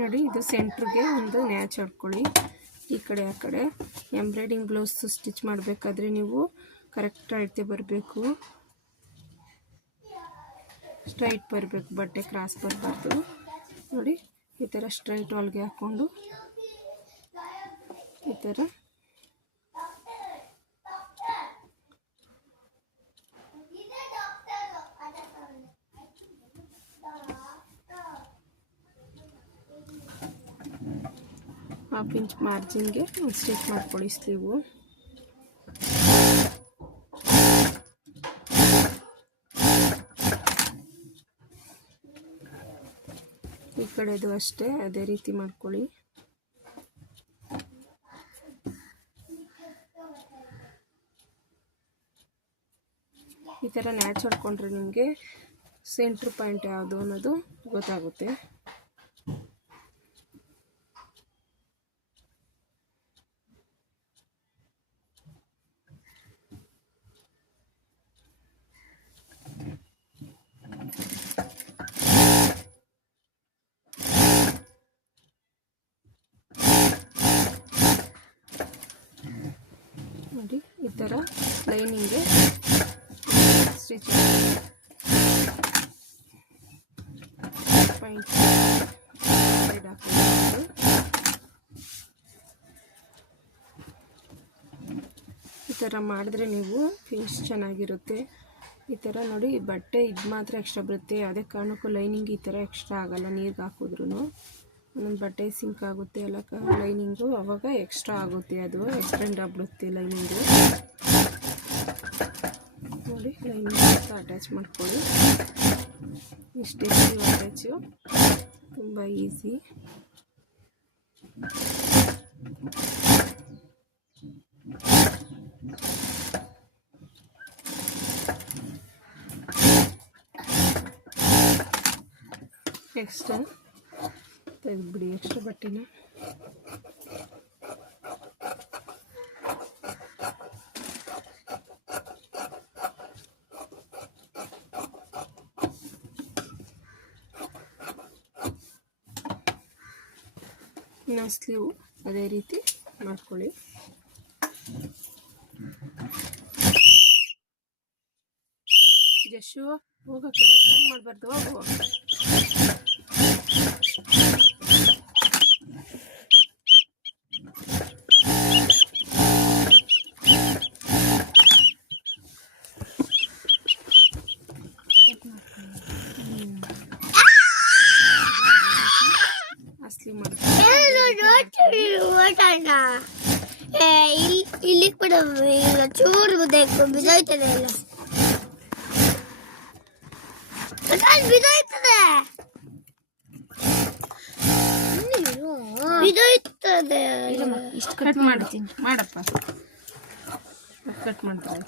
ನೋಡಿ, ಇದು ಸೆಂಟ್ರಿಗೆ ಒಂದು ನ್ಯಾಚ್ ಹೊಡ್ಕೊಳ್ಳಿ. ಈ ಕಡೆ ಆ ಕಡೆ ಎಂಬ್ರಾಯ್ಡಿಂಗ್ ಬ್ಲೌಸ್ ಸ್ಟಿಚ್ ಮಾಡಬೇಕಾದ್ರೆ ನೀವು ಕರೆಕ್ಟ್ ಅಳತೆ ಬರಬೇಕು, ಸ್ಟ್ರೈಟ್ ಬರಬೇಕು, ಬಟ್ಟೆ ಕ್ರಾಸ್ ಬರಬಾರ್ದು. ನೋಡಿ, ಈ ಥರ ಸ್ಟ್ರೈಟ್ ಹೊಲಿಗೆ ಹಾಕ್ಕೊಂಡು ಈ ಥರ ½ ಇಂಚ್ ಮಾರ್ಜಿನ್ಗೆ ಒಂದು ಸ್ಟಿಚ್ ಮಾಡ್ಕೊಳ್ಳಿ ಸ್ಲೀವು. ಈ ಕಡೆದು ಅಷ್ಟೇ ಅದೇ ರೀತಿ ಮಾಡ್ಕೊಳ್ಳಿ. ಈ ಥರ ನ್ಯಾಚ್ ಹೊಡ್ಕೊಂಡ್ರೆ ನಿಮಗೆ ಸೆಂಟ್ರ್ ಪಾಯಿಂಟ್ ಯಾವುದು ಅನ್ನೋದು ಗೊತ್ತಾಗುತ್ತೆ. ನೋಡಿ, ಈ ಥರ ಲೈನಿಂಗ್ಗೆ ಸ್ಟಿಚ್ ಪಾಯಿಂಟ್ ಸೈಡ್ ಹಾಕ್ಕೊಂಡು ಈ ಥರ ಮಾಡಿದ್ರೆ ನೀವು ಫಿನಿಶ್ ಚೆನ್ನಾಗಿರುತ್ತೆ. ಈ ಥರ ನೋಡಿ, ಬಟ್ಟೆ ಇದು ಮಾತ್ರ ಎಕ್ಸ್ಟ್ರಾ ಬರುತ್ತೆ, ಯಾವುದೇ ಕಾರಣಕ್ಕೂ ಲೈನಿಂಗ್ ಈ ಥರ ಎಕ್ಸ್ಟ್ರಾ ಆಗಲ್ಲ. ನೀರಿಗೆ ಹಾಕಿದ್ರೂ ಒಂದೊಂದು ಬಟ್ಟೆ ಸಿಂಕ್ ಆಗುತ್ತೆ ಎಲ್ಲ ಲೈನಿಂಗು, ಆವಾಗ ಎಕ್ಸ್ಟ್ರಾ ಆಗುತ್ತೆ, ಅದು ಎಕ್ಸ್ಟೆಂಡ್ ಆಗಿಬಿಡುತ್ತೆ ಲೈನಿಂಗು. ನೋಡಿ, ಲೈನಿಂಗ್ ಅಟ್ಯಾಚ್ ಮಾಡ್ಕೊಳ್ಳಿ. ಇಷ್ಟೇ ಅಟ್ಯಾಚು, ತುಂಬ ಈಸಿ. ನೆಕ್ಸ್ಟ್ ತೆಗೆದುಬಿಡಿ ಎಕ್ಸ್ಟ್ರಾ ಬಟ್ಟೆನ. ಇನ್ನೊಂದು ಸ್ಲೀವ್ ಅದೇ ರೀತಿ ಮಾಡ್ಕೊಳ್ಳಿ. ಜಶು ಹೋಗೋ ಕಡೆ ಸೌಂಡ್ ಮಾಡಬಾರ್ದು, ಹೋಗು. ಅಸ್ಲಿ ಮಾಡಿ ಇಲ್ಲಿ ಕೂಡ ಈಗ ಚೂರು ಬೇಕು, ಬಿದ್ದೋಯ್ತದೆ ಇಲ್ಲ ಬಿದ್ದೋಯ್ತದೆ ಬಿದ್ದೋಯ್ತದೆ. ಇಷ್ಟು ಕಟ್ ಮಾಡ್ತೀನಿ ಮಾಡಪ್ಪ, ಕಟ್ ಮಾಡ್ತಾರೆ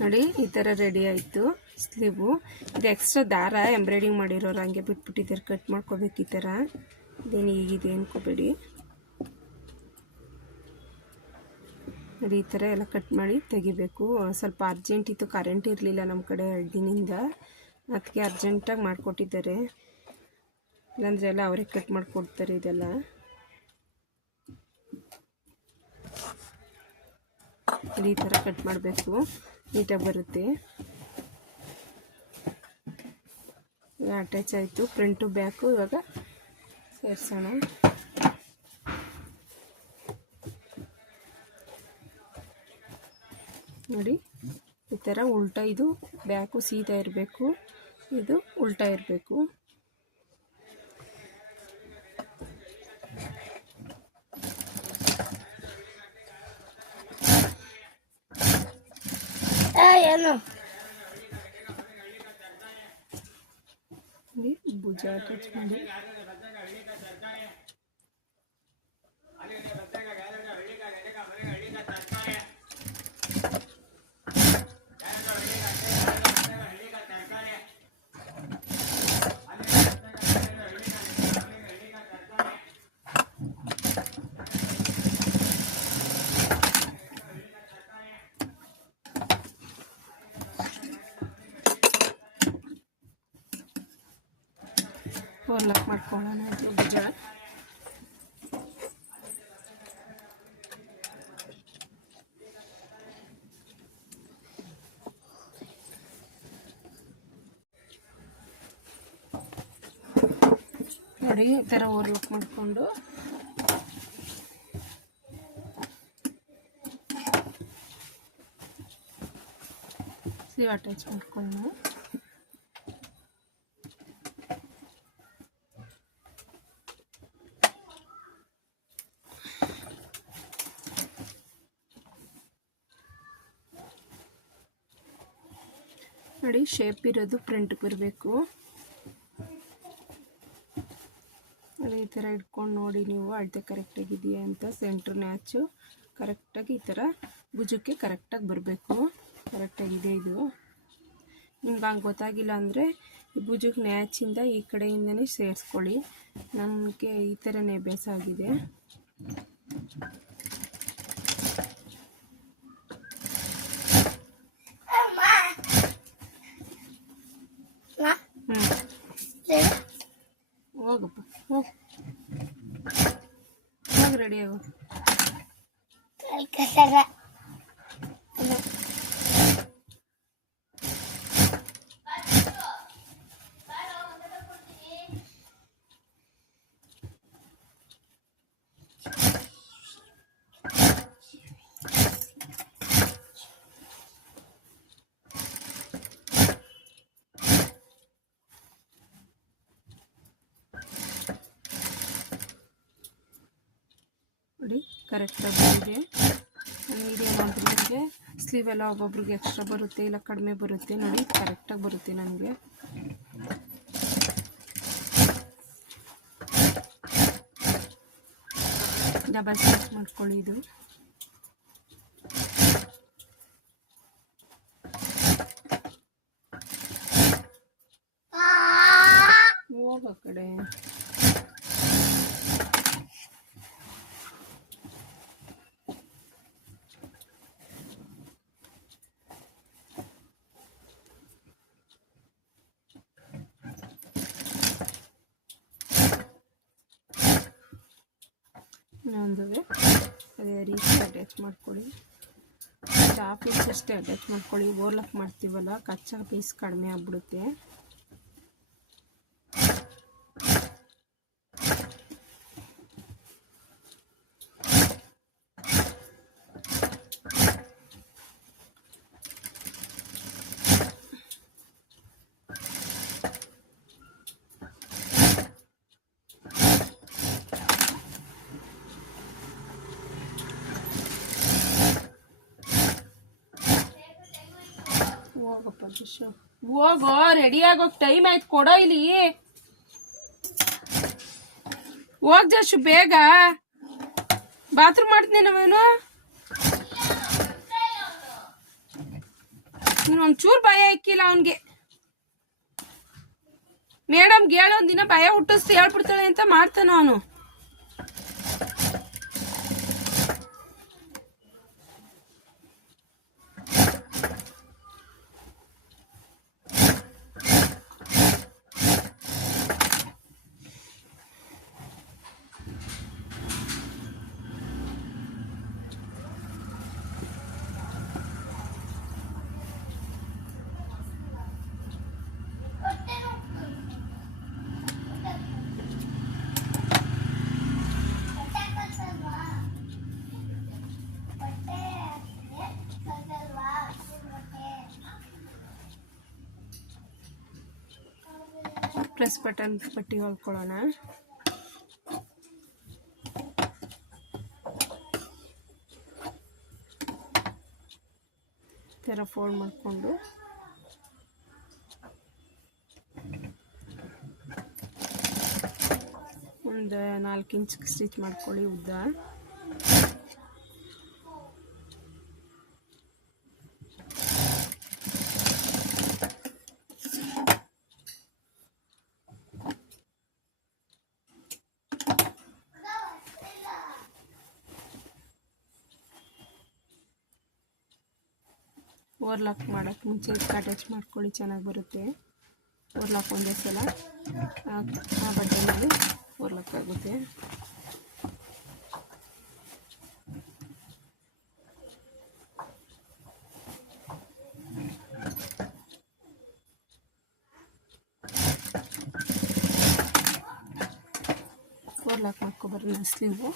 ನೋಡಿ. ಈ ಥರ ರೆಡಿ ಆಯಿತು ಸ್ಲೀವು. ಇದು ಎಕ್ಸ್ಟ್ರಾ ದಾರ ಎಂಬ್ರಾಯ್ಡಿಂಗ್ ಮಾಡಿರೋರು ಹಂಗೆ ಬಿಟ್ಬಿಟ್ಟಿದ್ದಾರೆ, ಕಟ್ ಮಾಡ್ಕೋಬೇಕು ಈ ಥರ. ಇದೇನು ಈಗಿದೆ ಅನ್ಕೋಬೇಡಿ ನೋಡಿ. ಈ ಥರ ಎಲ್ಲ ಕಟ್ ಮಾಡಿ ತೆಗಿಬೇಕು. ಸ್ವಲ್ಪ ಅರ್ಜೆಂಟ್ ಇತ್ತು, ಕರೆಂಟ್ ಇರಲಿಲ್ಲ ನಮ್ಮ ಕಡೆ 2 ದಿನದಿಂದ, ಅದಕ್ಕೆ ಅರ್ಜೆಂಟಾಗಿ ಮಾಡಿಕೊಟ್ಟಿದ್ದಾರೆ. ಇಲ್ಲಾಂದರೆ ಎಲ್ಲ ಅವರೇ ಕಟ್ ಮಾಡಿಕೊಡ್ತಾರೆ ಇದೆಲ್ಲ. ಈ ಥರ ಕಟ್ ಮಾಡಬೇಕು, ನೀಟಾಗಿ ಬರುತ್ತೆ. ಅಟ್ಯಾಚ್ ಆಯಿತು ಫ್ರಂಟು ಬ್ಯಾಕು. ಇವಾಗ ಸೇರಿಸೋಣ. ನೋಡಿ ಈ ಥರ ಉಲ್ಟಾ, ಇದು ಬ್ಯಾಕು ಸೀದಾ ಇರಬೇಕು, ಇದು ಉಲ್ಟಾ ಇರಬೇಕು. ಏನು ಭುಜ ಅಟ್ಯಾಚ್ ಮಾಡಿ ಓವರ್ಲಾಕ್ ಮಾಡ್ಕೊಳ್ಳೋಣ ಭುಜ. ನೋಡಿ ಈ ಥರ ಓವರ್ಲಾಕ್ ಮಾಡಿಕೊಂಡು ಸ್ಲೀವ್ ಅಟ್ಯಾಚ್ ಮಾಡ್ಕೊಂಡು ನೋಡಿ. ಶೇಪ್ ಇರೋದು ಫ್ರಂಟ್ಗೆ ಬರಬೇಕು. ನೋಡಿ ಈ ಥರ ಇಟ್ಕೊಂಡು ನೋಡಿ ನೀವು ಅಳತೆ ಕರೆಕ್ಟಾಗಿದೆಯಾ ಅಂತ. ಸೆಂಟ್ರ್ ನ್ಯಾಚು ಕರೆಕ್ಟಾಗಿ ಈ ಥರ ಭುಜಕ್ಕೆ ಕರೆಕ್ಟಾಗಿ ಬರಬೇಕು. ಕರೆಕ್ಟಾಗಿದೆ ಇದು. ನಿಮ್ಗೆ ಹಂಗೆ ಗೊತ್ತಾಗಿಲ್ಲ ಅಂದರೆ ಈ ಭುಜಕ್ಕೆ ನ್ಯಾಚಿಂದ ಈ ಕಡೆಯಿಂದನೇ ಸೇರಿಸ್ಕೊಳ್ಳಿ. ನಮಗೆ ಈ ಥರನೇ ಅಭ್ಯಾಸ ಆಗಿದೆ. ಹೋಗಪ್ಪ, ಹೋಗಿ ರೆಡಿ ಆಗು. ನೋಡಿ ಕರೆಕ್ಟಾಗಿ ಬಂದಿದೆ. ಮೀಡಿಯಮ್ ಅಂದರೆ ನಿಮಗೆ ಸ್ಲೀವ್ ಎಲ್ಲ ಒಬ್ಬೊಬ್ರಿಗೆ ಎಕ್ಸ್ಟ್ರಾ ಬರುತ್ತೆ, ಇಲ್ಲ ಕಡಿಮೆ ಬರುತ್ತೆ. ನೋಡಿ ಕರೆಕ್ಟಾಗಿ ಬರುತ್ತೆ ನನಗೆ. ಡಬಲ್ ಸ್ಟಿಚ್ ಮಾಡ್ಕೊಳ್ಳಿ. ಇದು ಹೋಗೋ ಕಡೆ. ಇನ್ನೊಂದುವೆ ಅದೇ ರೀತಿ ಅಟ್ಯಾಚ್ ಮಾಡ್ಕೊಳ್ಳಿ. ಹಾಫ್ ಇಂಚ್ ಅಷ್ಟೇ ಅಟ್ಯಾಚ್ ಮಾಡ್ಕೊಳ್ಳಿ. ಓವರ್ಲಾಕ್ ಮಾಡ್ತೀವಲ್ಲ, ಕಚ್ಚಾ ಪೀಸ್ ಕಡಿಮೆ ಆಗ್ಬಿಡುತ್ತೆ. ಹೋಗಪ್ಪ ಜಶು, ಹೋಗೋ, ರೆಡಿ ಆಗೋಕ್ ಟೈಮ್ ಆಯ್ತು. ಕೊಡೋ ಇಲ್ಲಿ, ಹೋಗ್ ಜಶು ಬೇಗ. ಬಾತ್ರೂಮ್ ಮಾಡ್ತೀನಿ ನಾವೇನು. ನೀನು ಒಂಚೂರು ಭಯ ಇಕ್ಕಿಲ್ಲ ಅವನ್ಗೆ. ಮೇಡಮ್ಗೆ ಹೇಳೋ ಒಂದಿನ ಭಯ ಹುಟ್ಟಿಸ್ತು ಹೇಳ್ಬಿಡ್ತಾಳೆ ಅಂತ ಮಾಡ್ತಾನ ಅವನು. ಪ್ರೆಸ್ ಬಟನ್ ಪಟ್ಟಿ ಹೊಲ್ಕೊಳ್ಳೋಣ. ಈ ಥರ ಫೋಲ್ಡ್ ಮಾಡಿಕೊಂಡು ಒಂದು 4 ಇಂಚ್ ಸ್ಟಿಚ್ ಮಾಡ್ಕೊಳ್ಳಿ ಉದ್ದ. ಓವರ್ಲಾಕ್ ಮಾಡೋಕ್ಕೆ ಮುಂಚೆ ಅಟ್ಯಾಚ್ ಮಾಡ್ಕೊಳ್ಳಿ, ಚೆನ್ನಾಗಿ ಬರುತ್ತೆ. ಓವರ್ಲಾಕ್ ಒಂದೇ ಸಲ ಆ ಬಟ್ಟೆ ಮೇಲೆ ಓವರ್ಲಾಕ್ ಆಗುತ್ತೆ. ಓವರ್ಲಾಕ್ ಮಾಡ್ಕೊಬರ್ರಿ ಸ್ಲೀವು.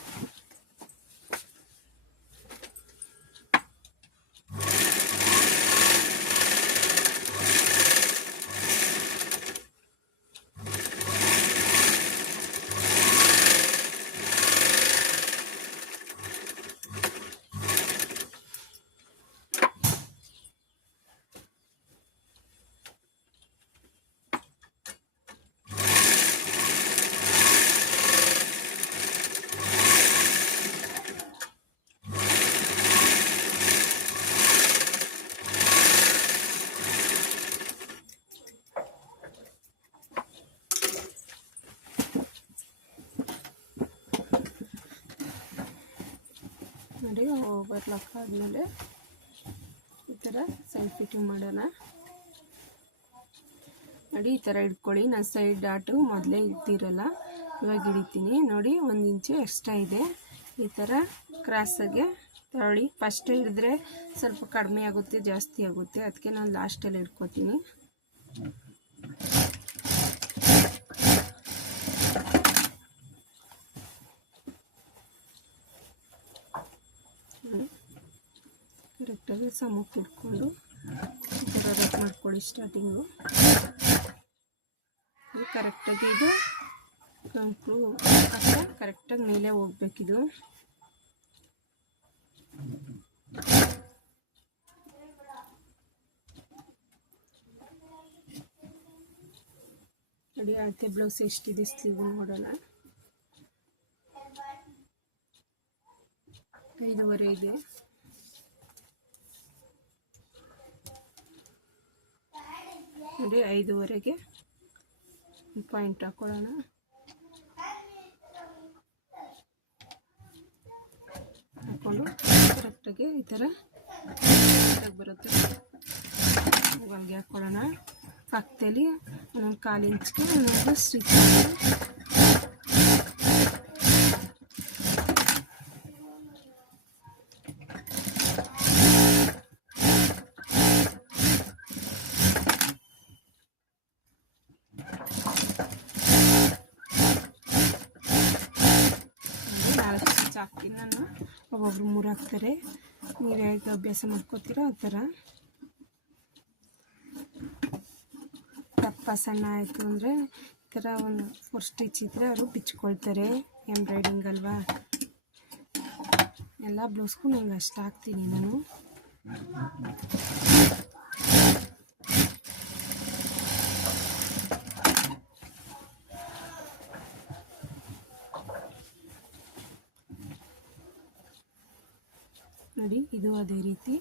ನೋಡಿ, ಓವರ್ಲಾಕ್ ಆದಮೇಲೆ ಈ ಥರ ಸೈಡ್ ಫಿಟ್ಟಿಂಗ್ ಮಾಡೋಣ. ನೋಡಿ, ಈ ಥರ ಇಟ್ಕೊಳ್ಳಿ. ನಾನು ಸೈಡ್ ಡಾಟು ಮೊದಲೇ ಇಡ್ತಿರಲ್ಲ, ಇವಾಗ ಹಿಡಿತೀನಿ. ನೋಡಿ, 1 ಇಂಚು ಎಕ್ಸ್ಟ್ರಾ ಇದೆ. ಈ ಥರ ಕ್ರಾಸಾಗೆ ತಗೊಳ್ಳಿ. ಫಸ್ಟ್ ಹಿಡಿದ್ರೆ ಸ್ವಲ್ಪ ಕಡಿಮೆ ಆಗುತ್ತೆ, ಜಾಸ್ತಿ ಆಗುತ್ತೆ. ಅದಕ್ಕೆ ನಾನು ಲಾಸ್ಟಲ್ಲಿ ಇಟ್ಕೊತೀನಿ. ಕರೆಕ್ಟಾಗಿ ಸಮಕ್ಕೆ ಇಟ್ಕೊಂಡು ಈ ಥರ ರಬ್ ಮಾಡ್ಕೊಳ್ಳಿ. ಸ್ಟಾರ್ಟಿಂಗು ಕರೆಕ್ಟಾಗಿ ಇದು ಕಂಕ್ಳು ಅಥವಾ ಕರೆಕ್ಟಾಗಿ ಮೇಲೆ ಹೋಗ್ಬೇಕಿದು. ನೋಡಿ, ಅಳತೆ ಬ್ಲೌಸ್ ಎಷ್ಟಿದೆ ಸ್ಲೀವ್ ನೋಡೋಣ. 5.5 ಇದೆ. ನೋಡಿ, 5.5ಗೆ ಪಾಯಿಂಟ್ ಹಾಕೊಳ್ಳೋಣ. ಹಾಕ್ಕೊಂಡು ಕರೆಕ್ಟಾಗಿ ಈ ಥರ ಬರುತ್ತೆ. ಹೊಲಿಗೆ ಹಾಕ್ಕೊಳ್ಳೋಣ. ಪಕ್ಕದಲ್ಲಿ ಒಂದೊಂದು 1/4 ಇಂಚ್ಗೆ ಒಂದೊಂದು ಸ್ಟಿಚ್ ಹಾಕ್ತೀನಿ ನಾನು. ಒಬ್ಬೊಬ್ರು 3 ಹಾಕ್ತಾರೆ. ನೀವು ಹೇಗೆ ಅಭ್ಯಾಸ ಮಾಡ್ಕೋತೀರೋ ಆ ಥರ. ದಪ್ಪ ಸಣ್ಣ ಆಯಿತು ಅಂದರೆ ಈ ಥರ ಒಂದು 4 ಸ್ಟಿಚ್ ಇದ್ದರೆ ಅವರು ಬಿಚ್ಕೊಳ್ತಾರೆ. ಎಂಬ್ರಾಯ್ಡಿಂಗ್ ಅಲ್ವಾ, ಎಲ್ಲ ಬ್ಲೌಸ್ಗೂ ನಂಗೆ ಅಷ್ಟು ಹಾಕ್ತೀನಿ ನಾನು. ನೋಡಿ, ಇದು ಅದೇ ರೀತಿ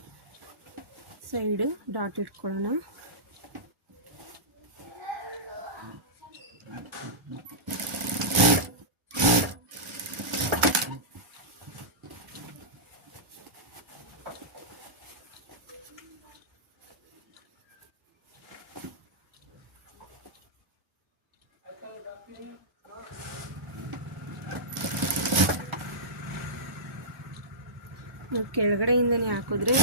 ಸೈಡ್ ಡಾಟ್ ಇಟ್ಕೊಳ್ಳೋಣ. ನಾವು ಕೆಳಗಡೆಯಿಂದನೇ ಹಾಕಿದ್ರೆ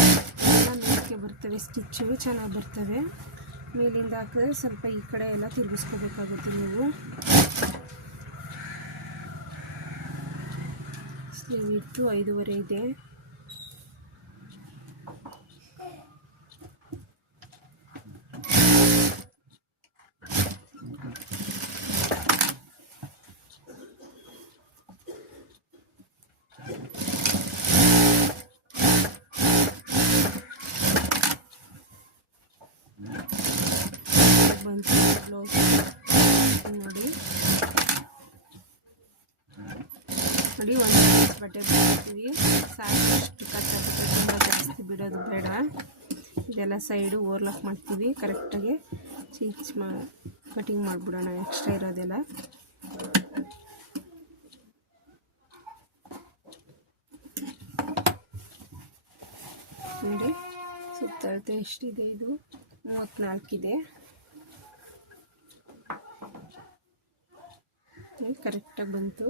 ಎಲ್ಲ ಮೇಲಕ್ಕೆ ಬರ್ತವೆ, ಸ್ಟಿಚ್ಚು ಚೆನ್ನಾಗಿ ಬರ್ತವೆ. ಮೇಲಿಂದ ಹಾಕಿದ್ರೆ ಸ್ವಲ್ಪ ಈ ಕಡೆ ಎಲ್ಲ ತಿರುಗಿಸ್ಕೋಬೇಕಾಗುತ್ತೆ ನೀವು. ಸ್ಲೀವ್ ಇಟ್ಟು 5.5 ಇದೆ. ಬ್ಲೌಸ್ ನೋಡಿ ನೋಡಿ, ಒಂದು ಬಟ್ಟೆ ಬಿಡ್ತೀವಿ ಸಾಕಷ್ಟು. ಕಟ್ಟೋದಕ್ಕೆ ತುಂಬ ಜಾಸ್ತಿ ಬಿಡೋದು ಬೇಡ. ಇದೆಲ್ಲ ಸೈಡು ಓವರ್ಲಾಕ್ ಮಾಡ್ತೀವಿ. ಕರೆಕ್ಟಾಗಿ ಕಟಿಂಗ್ ಮಾಡಿಬಿಡೋಣ ಎಕ್ಸ್ಟ್ರಾ ಇರೋದೆಲ್ಲ. ನೋಡಿ, ಸುತ್ತಳತೆ ಎಷ್ಟಿದೆ? ಇದು 34 ಇದೆ. ಕರೆಕ್ಟಾಗಿ ಬಂತು.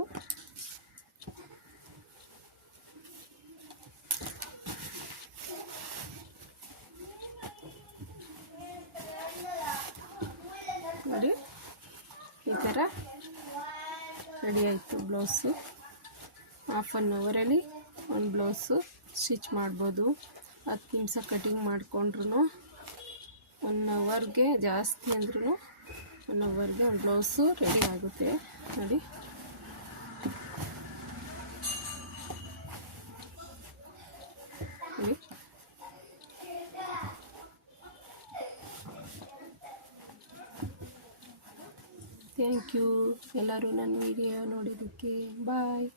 ನೋಡಿ, ಈ ಥರ ರೆಡಿ ಆಯಿತು ಬ್ಲೌಸು. ಹಾಫ್ ಆನ್ ಅವರಲ್ಲಿ ಒಂದು ಬ್ಲೌಸು ಸ್ಟಿಚ್ ಮಾಡ್ಬೋದು. 10 ನಿಮಿಷ ಕಟಿಂಗ್ ಮಾಡಿಕೊಂಡ್ರು 1 ಅವರ್ಗೆ, ಜಾಸ್ತಿ ಅಂದ್ರೂ 1 ಅವರ್ಗೆ ಒಂದು ಬ್ಲೌಸು ರೆಡಿ ಆಗುತ್ತೆ. ನೋಡಿ, ನೋಡಿ, ಥ್ಯಾಂಕ್ ಯು ಎಲ್ಲರೂ ನನ್ನ ವಿಡಿಯೋ ನೋಡಿದ್ದಕ್ಕೆ. ಬಾಯ್.